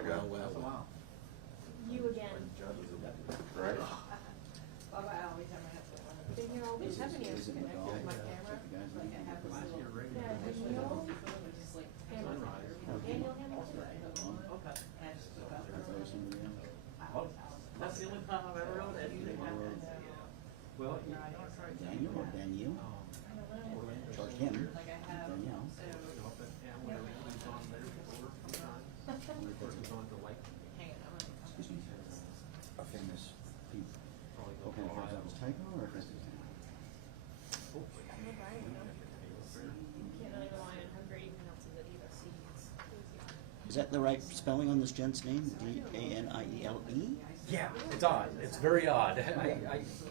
I got. That's a while. You again. Judd was a deputy. Right. Well, I always have my husband on it. Been here all these 7 years. Connected with my camera, like I have my little. Yeah, Daniel. Just like Hamilton. Daniel Hamilton. Okay. And I just took out the. That's the only time I've ever known that. Well, Daniel or Danielle? I don't know. Charge him. Like I have, Danielle. so, hang on, I'm gonna. Excuse me. A famous people. What kind of cars that was typo or if it's Can't really rely on how Grady pronounces it either. See, it's Is that the right spelling on this gent's name? D-A-N-I-E-L-E? yeah, it's odd. It's very odd.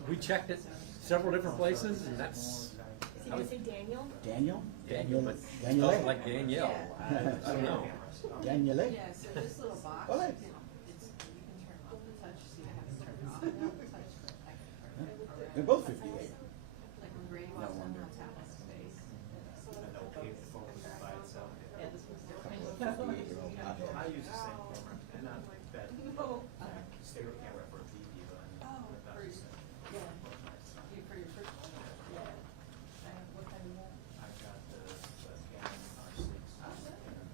We checked it several different places, and that's. Is he gonna say Daniel? Daniel? Daniel, but Daniel. spelled like Danielle. I don't know. Daniel. Yeah, so this little box, Well, you can turn off the touch, see I haven't turned it off, now the touch, but I can turn it on. They're both 58. Like when Grady walks in, wonder. I'll tap on his face. Yeah, this one's different. 58-year-old Papa. I use the same camera, and not that stereo camera for a TV, but Oh, that's for your, just- yeah, you, for your first one, yeah. What kind of that? I've got the Canon R6 and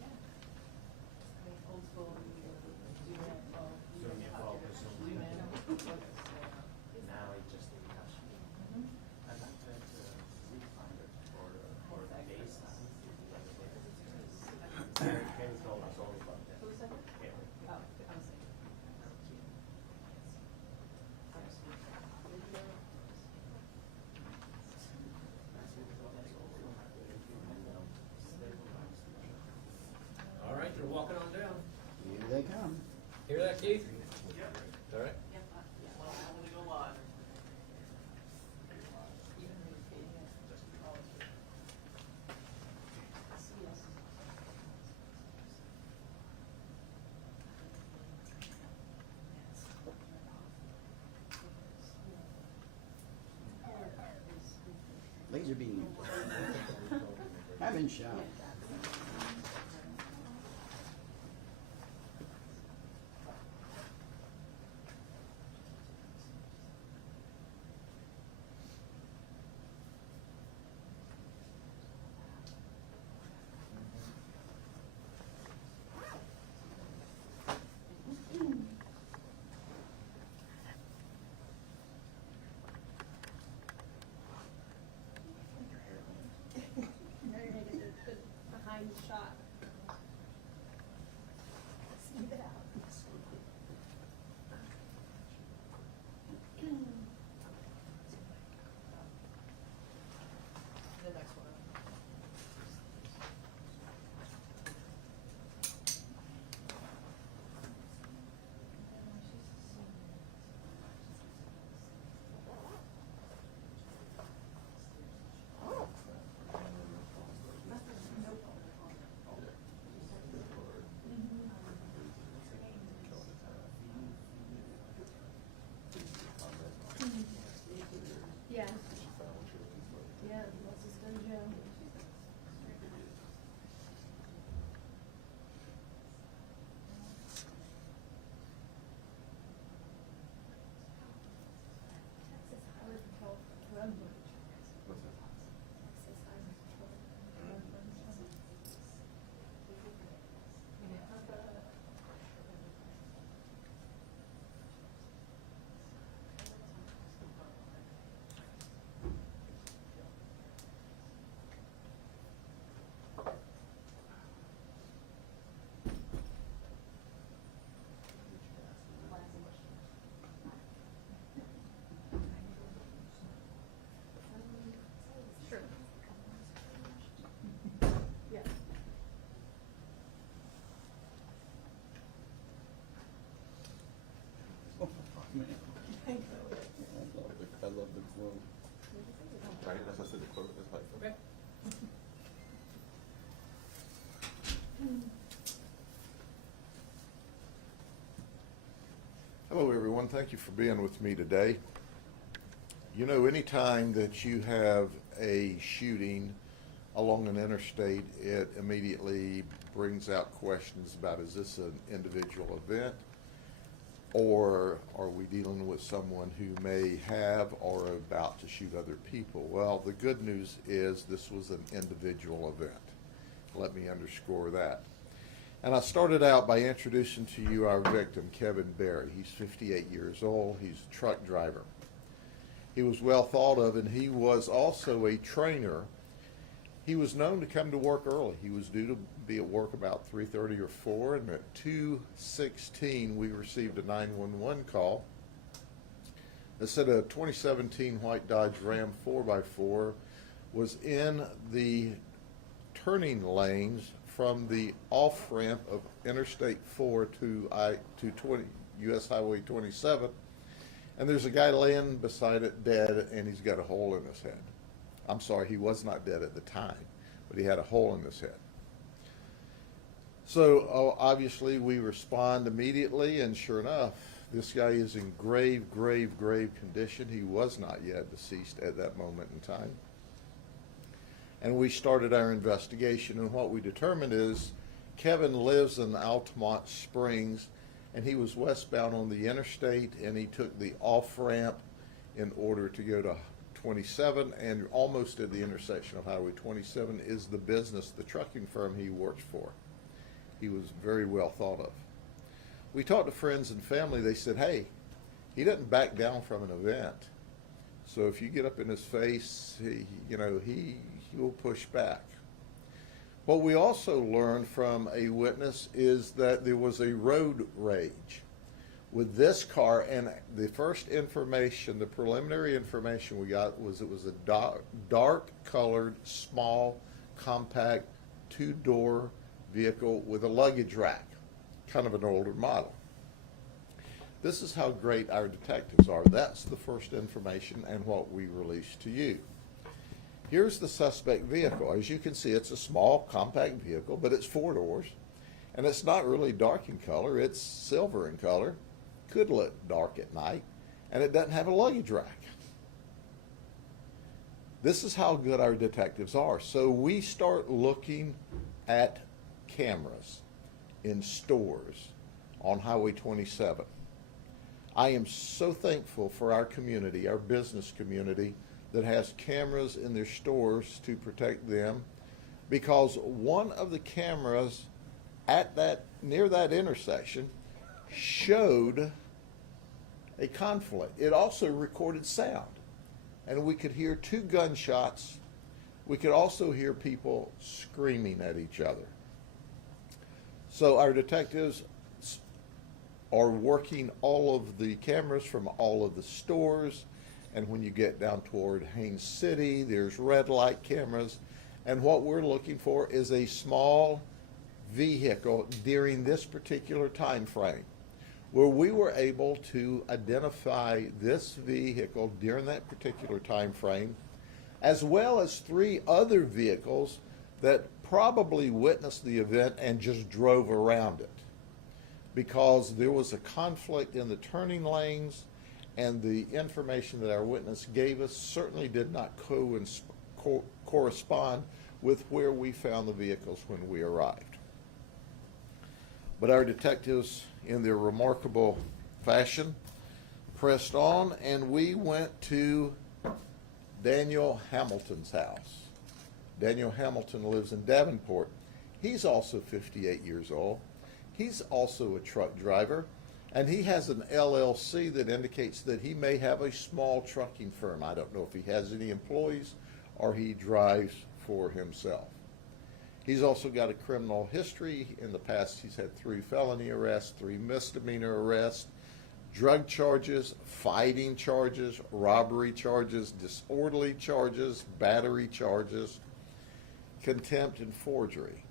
Yeah. I mean, old school, you do that, well, you Zoom in, pop focus, your zoom in. focus, now it just the touch. I'd like to viewfinder for the base. Ken's told us always about that. Who said that? Ken. Oh, I'm saying. All right, they're walking on down. Here they come. Hear that, Keith? All right. Laser beam. I'm in shock. Behind the shot. Smooth it out. The next one. Yeah. Yeah, what's his name, Joe? Texas Highway Patrol drug bunch. Texas Highway Patrol drug bunch. Sure. Yeah. Oh, man. I love the quote. Right, that's what I said, the quote, that's like. Okay. Hello, everyone. Thank you for being with me today. You know, anytime that you have a shooting along an interstate, it immediately brings out questions about, is this an individual event, or are we dealing with someone who may have or are about to shoot other people? Well, the good news is this was an individual event. Let me underscore that. And I started out by introducing to you our victim, Kevin Berry. He's 58 years old. He's a truck driver. He was well thought of, and he was also a trainer. He was known to come to work early. He was due to be at work about 3:30 or 4, and at 2:16 we received a 911 call that said a 2017 white Dodge Ram 4x4 was in the turning lanes from the off-ramp of Interstate 4 to US Highway 27, and there's a guy laying beside it dead, and he's got a hole in his head. I'm sorry, he was not dead at the time, but he had a hole in his head. So obviously we respond immediately, and sure enough, this guy is in grave condition. He was not yet deceased at that moment in time. And we started our investigation, and what we determined is Kevin lives in Altamont Springs, and he was westbound on the interstate, and he took the off-ramp in order to go to 27, and almost at the intersection of Highway 27 is the business, the trucking firm he works for. He was very well thought of. We talked to friends and family. They said, hey, he didn't back down from an event. So if you get up in his face, he will push back. What we also learned from a witness is that there was a road rage with this car, and the first information, the preliminary information we got was it was a dark colored, small, compact, two-door vehicle with a luggage rack, kind of an older model. This is how great our detectives are. That's the first information and what we released to you. Here's the suspect vehicle. As you can see, it's a small, compact vehicle, but it's 4 doors, and it's not really dark in color. It's silver in color. Could look dark at night, and it doesn't have a luggage rack. This is how good our detectives are. So we start looking at cameras in stores on Highway 27. I am so thankful for our community, our business community, that has cameras in their stores to protect them, because one of the cameras near that intersection showed a conflict. It also recorded sound, and we could hear 2 gunshots. We could also hear people screaming at each other. So our detectives are working all of the cameras from all of the stores, and when you get down toward Haines City, there's red light cameras, and what we're looking for is a small vehicle during this particular time frame, where we were able to identify this vehicle during that particular time frame, as well as 3 other vehicles that probably witnessed the event and just drove around it, because there was a conflict in the turning lanes, and the information that our witness gave us certainly did not correspond with where we found the vehicles when we arrived. But our detectives, in their remarkable fashion, pressed on, and we went to Daniel Hamilton's house. Daniel Hamilton lives in Davenport. He's also 58 years old. He's also a truck driver, and he has an LLC that indicates that he may have a small trucking firm. I don't know if he has any employees or he drives for himself. He's also got a criminal history. In the past, he's had 3 felony arrests, 3 misdemeanor arrests, drug charges, fighting charges, robbery charges, disorderly charges, battery charges, contempt, and forgery.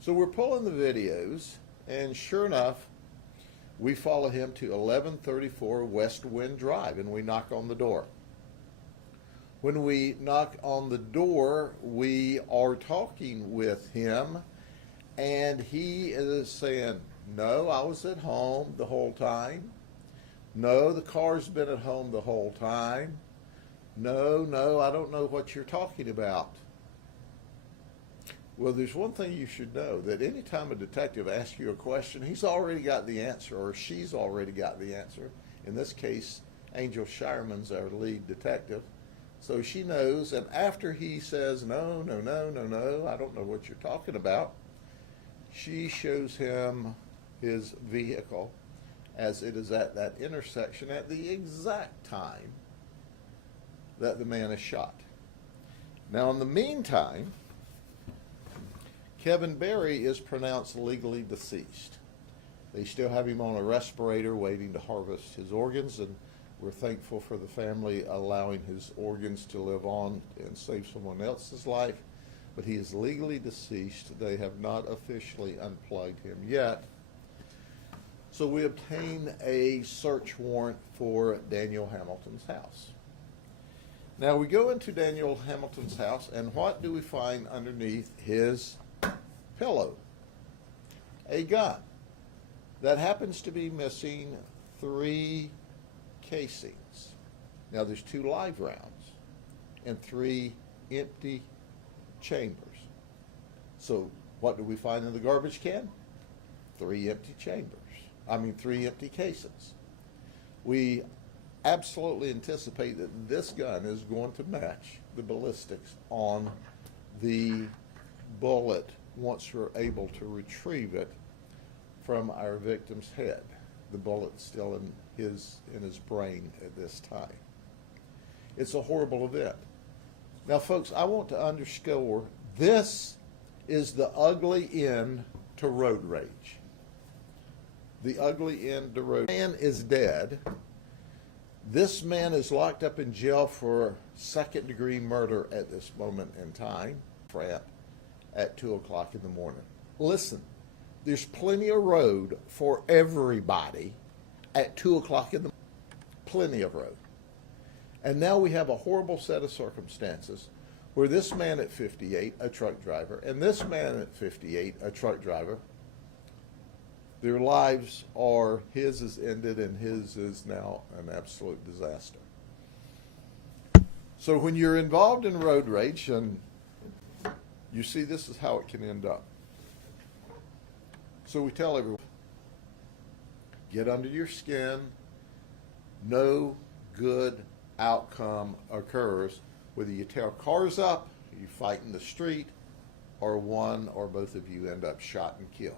So we're pulling the videos, and sure enough, we follow him to 1134 West Wind Drive, and we knock on the door. When we knock on the door, we are talking with him, and he is saying, no, I was at home the whole time. No, the car's been at home the whole time. No, I don't know what you're talking about. Well, there's one thing you should know, that anytime a detective asks you a question, he's already got the answer, or she's already got the answer. In this case, Angel Shireman's our lead detective. So she knows, and after he says, no, no, no, no, no, I don't know what you're talking about, she shows him his vehicle as it is at that intersection at the exact time that the man is shot. Now, in the meantime, Kevin Berry is pronounced legally deceased. They still have him on a respirator waiting to harvest his organs, and we're thankful for the family allowing his organs to live on and save someone else's life. But he is legally deceased. They have not officially unplugged him yet. So we obtain a search warrant for Daniel Hamilton's house. Now we go into Daniel Hamilton's house, and what do we find underneath his pillow? A gun that happens to be missing 3 casings. Now there's 2 live rounds and 3 empty chambers. So what do we find in the garbage can? 3 empty chambers. 3 empty cases. We absolutely anticipate that this gun is going to match the ballistics on the bullet once we're able to retrieve it from our victim's head. The bullet's still in his brain at this time. It's a horrible event. Now, folks, I want to underscore, this is the ugly end to road rage. The ugly end to road rage. The man is dead. This man is locked up in jail for second-degree murder at this moment in time, at 2 o'clock in the morning. Listen, there's plenty of road for everybody at 2 o'clock in the morning. Plenty of road. And now we have a horrible set of circumstances where this man at 58, a truck driver, and this man at 58, a truck driver, their lives are, his is ended and his is now an absolute disaster. So when you're involved in road rage, and you see this is how it can end up. So we tell everyone, get under your skin. No good outcome occurs whether you tear cars up, you fight in the street, or one or both of you end up shot and killed.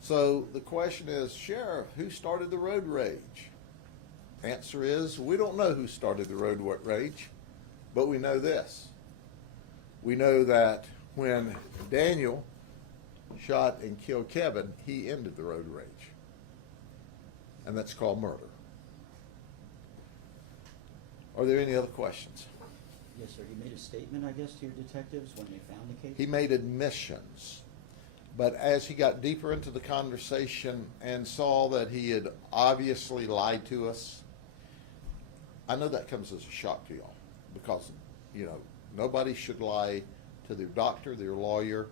So the question is, Sheriff, who started the road rage? Answer is, we don't know who started the road rage, but we know this. We know that when Daniel shot and killed Kevin, he ended the road rage. And that's called murder. Are there any other questions? Yes, sir. He made a statement, I guess, to your detectives when they found the case? He made admissions. But as he got deeper into the conversation and saw that he had obviously lied to us, I know that comes as a shock to y'all, because, nobody should lie to their doctor, their lawyer,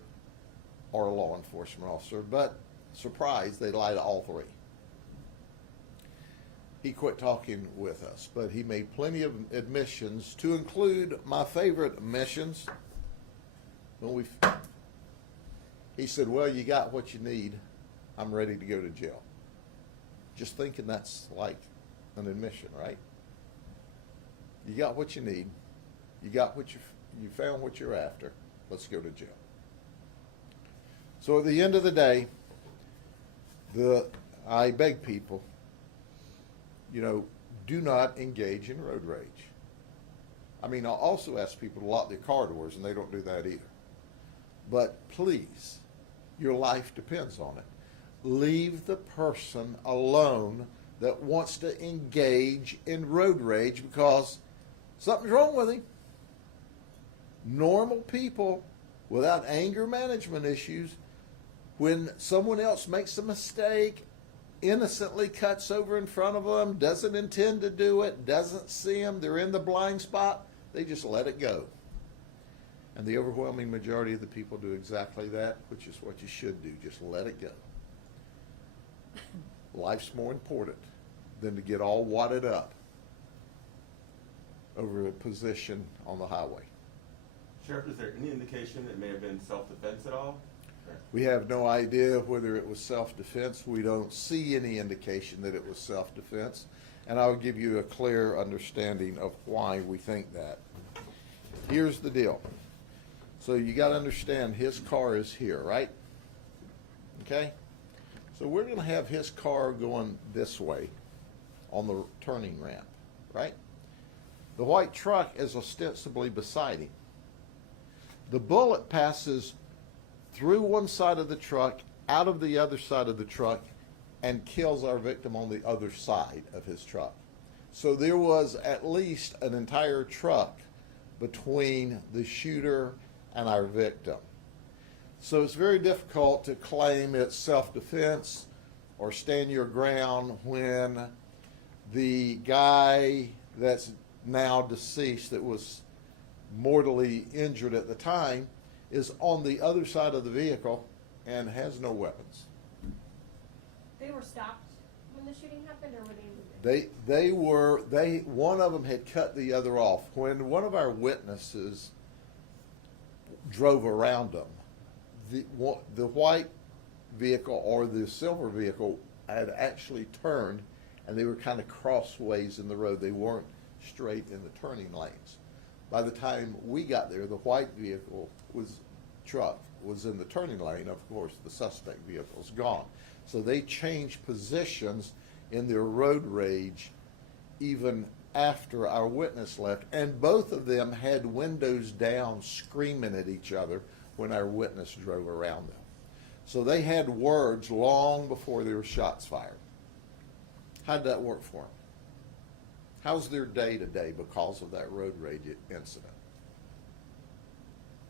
or a law enforcement officer, but surprise, they lie to all 3. He quit talking with us, but he made plenty of admissions, to include my favorite admissions. He said, well, you got what you need. I'm ready to go to jail. Just thinking that's like an admission, right? You got what you need. You got what you found what you're after. Let's go to jail. So at the end of the day, I beg people, do not engage in road rage. I'll also ask people to lock their car doors, and they don't do that either. But please, your life depends on it. Leave the person alone that wants to engage in road rage, because something's wrong with him. Normal people without anger management issues, when someone else makes a mistake, innocently cuts over in front of them, doesn't intend to do it, doesn't see them, they're in the blind spot, they just let it go. And the overwhelming majority of the people do exactly that, which is what you should do. Just let it go. Life's more important than to get all wadded up over a position on the highway. Sheriff, is there any indication it may have been self-defense at all? We have no idea whether it was self-defense. We don't see any indication that it was self-defense. And I'll give you a clear understanding of why we think that. Here's the deal. So you got to understand his car is here, right? Okay? So we're going to have his car going this way on the turning ramp, right? The white truck is ostensibly beside him. The bullet passes through one side of the truck, out of the other side of the truck, and kills our victim on the other side of his truck. So there was at least an entire truck between the shooter and our victim. So it's very difficult to claim it's self-defense or stand your ground when the guy that's now deceased, that was mortally injured at the time, is on the other side of the vehicle and has no weapons. They were stopped when the shooting happened, or were they moving? One of them had cut the other off. When one of our witnesses drove around them, the white vehicle or the silver vehicle had actually turned, and they were kind of crossways in the road. They weren't straight in the turning lanes. By the time we got there, the white vehicle truck was in the turning lane. Of course, the suspect vehicle's gone. So they changed positions in their road rage even after our witness left. And both of them had windows down, screaming at each other when our witness drove around them. So they had words long before there were shots fired. How'd that work for them? How's their day today because of that road rage incident?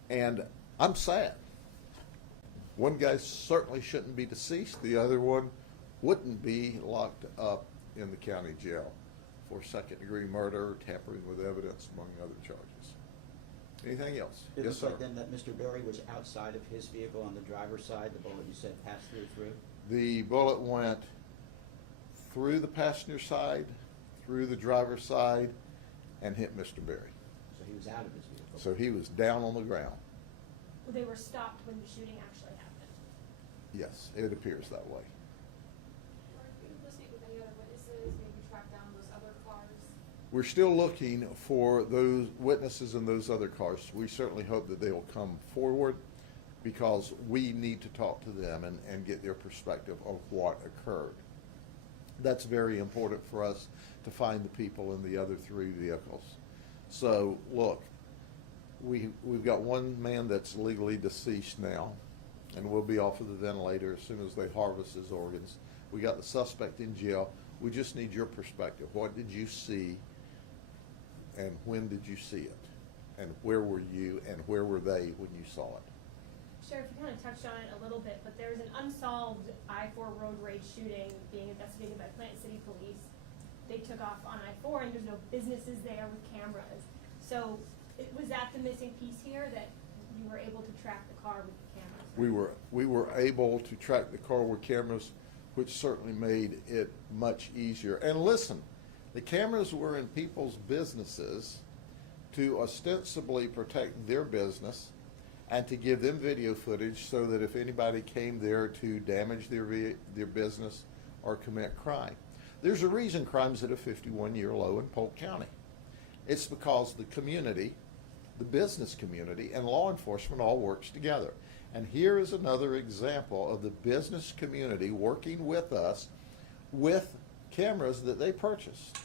And I'm sad. One guy certainly shouldn't be deceased. The other one wouldn't be locked up in the county jail for second-degree murder, tampering with evidence, among other charges. Anything else? It Yes, looks sir. like then that Mr. Berry was outside of his vehicle on the driver's side, the bullet you said passed through? The bullet went through the passenger side, through the driver's side, and hit Mr. Berry. So he was out of his vehicle. So he was down on the ground. They were stopped when the shooting actually happened. Yes, it appears that way. Are you listening with any other witnesses, maybe track down those other cars? We're still looking for those witnesses in those other cars. We certainly hope that they will come forward, because we need to talk to them and get their perspective of what occurred. That's very important for us to find the people in the other three vehicles. So, look, we've got one man that's legally deceased now, and will be off of the ventilator as soon as they harvest his organs. We got the suspect in jail. We just need your perspective. What did you see, and when did you see it? And where were you, and where were they when you saw it? Sheriff, you kind of touched on it a little bit, but there's an unsolved I-4 road rage shooting being investigated by Plant City Police. They took off on I-4, and there's no businesses there with cameras. So was that the missing piece here, that you were able to track the car with the cameras? We were able to track the car with cameras, which certainly made it much easier. And listen, the cameras were in people's businesses to ostensibly protect their business and to give them video footage so that if anybody came there to damage their business or commit crime. There's a reason crime's at a 51-year low in Polk County. It's because the community, the business community, and law enforcement all works together. And here is another example of the business community working with us with cameras that they purchased.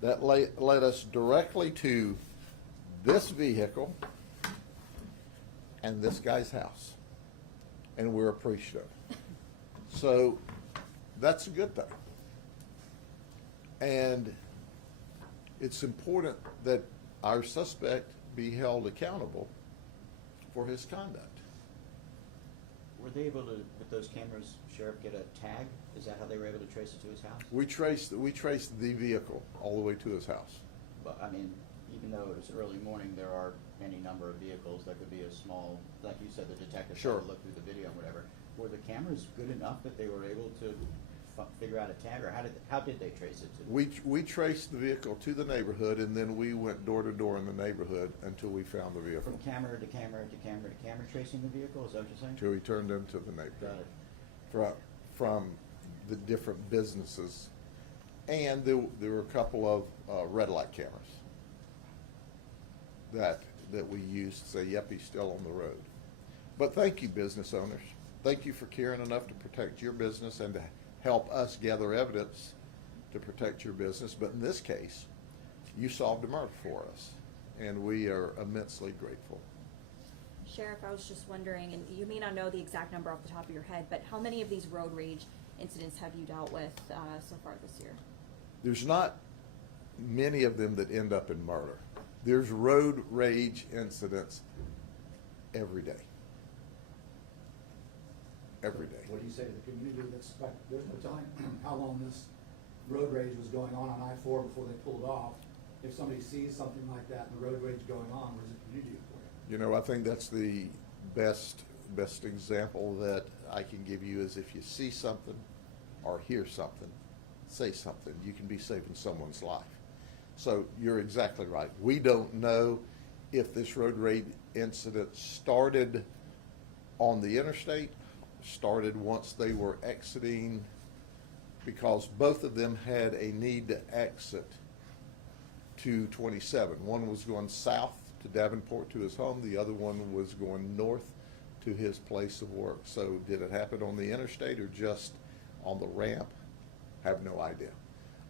That led us directly to this vehicle and this guy's house. And we're appreciative. So that's a good thing. And it's important that our suspect be held accountable for his conduct. Were they able to, with those cameras, Sheriff, get a tag? Is that how they were able to trace it to his house? We traced the vehicle all the way to his house. But, I mean, even though it was early morning, there are any number of vehicles that could be a small, like you said, the detectives had Sure. to look through the video and whatever. Were the cameras good enough that they were able to figure out a tag, or how did they trace it to? We traced the vehicle to the neighborhood, and then we went door to door in the neighborhood until we found the vehicle. From camera to camera to camera to camera, tracing the vehicle, is that what you're saying? Until we turned them to the Got neighborhood. it. From the different businesses. And there were a couple of red light cameras that we used to say, yep, he's still on the road. But thank you, business owners. Thank you for caring enough to protect your business and to help us gather evidence to protect your business. But in this case, you solved a murder for us, and we are immensely grateful. Sheriff, I was just wondering, and you may not know the exact number off the top of your head, but how many of these road rage incidents have you dealt with so far this year? There's not many of them that end up in murder. There's road rage incidents every day. Every day. What do you say to the community that's, there's no telling how long this road rage was going on I-4 before they pulled off. If somebody sees something like that and the road rage going on, what does the community do for you? You know, I think that's the best example that I can give you is if you see something or hear something, say something. You can be saving someone's life. So you're exactly right. We don't know if this road rage incident started on the interstate, started once they were exiting, because both of them had a need to exit to 27. One was going south to Davenport to his home. The other one was going north to his place of work. So did it happen on the interstate or just on the ramp? Have no idea.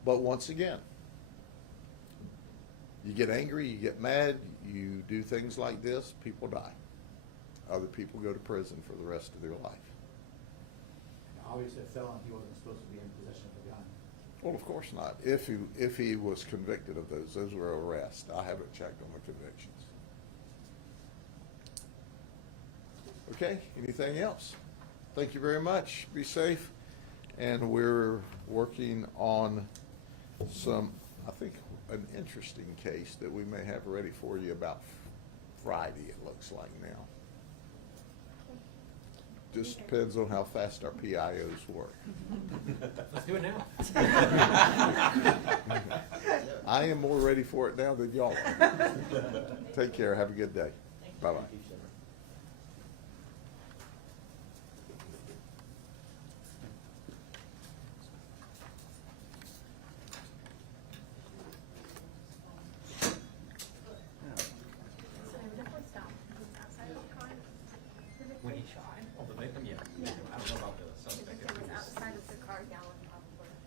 But once again, you get angry, you get mad, you do things like this, people die. Other people go to prison for the rest of their life. Obviously a felon, he wasn't supposed to be in possession of a gun. Well, of course not. If he was convicted of those were arrests. I haven't checked on the convictions. Okay, anything else? Thank you very much. Be safe. And we're working on some, I think, an interesting case that we may have ready for you about Friday, it looks like now. Just depends on how fast our PIOs work. Let's do it now. I am more ready for it now than y'all are. Take care. Have a good day. Bye-bye. Thank you, Sheriff.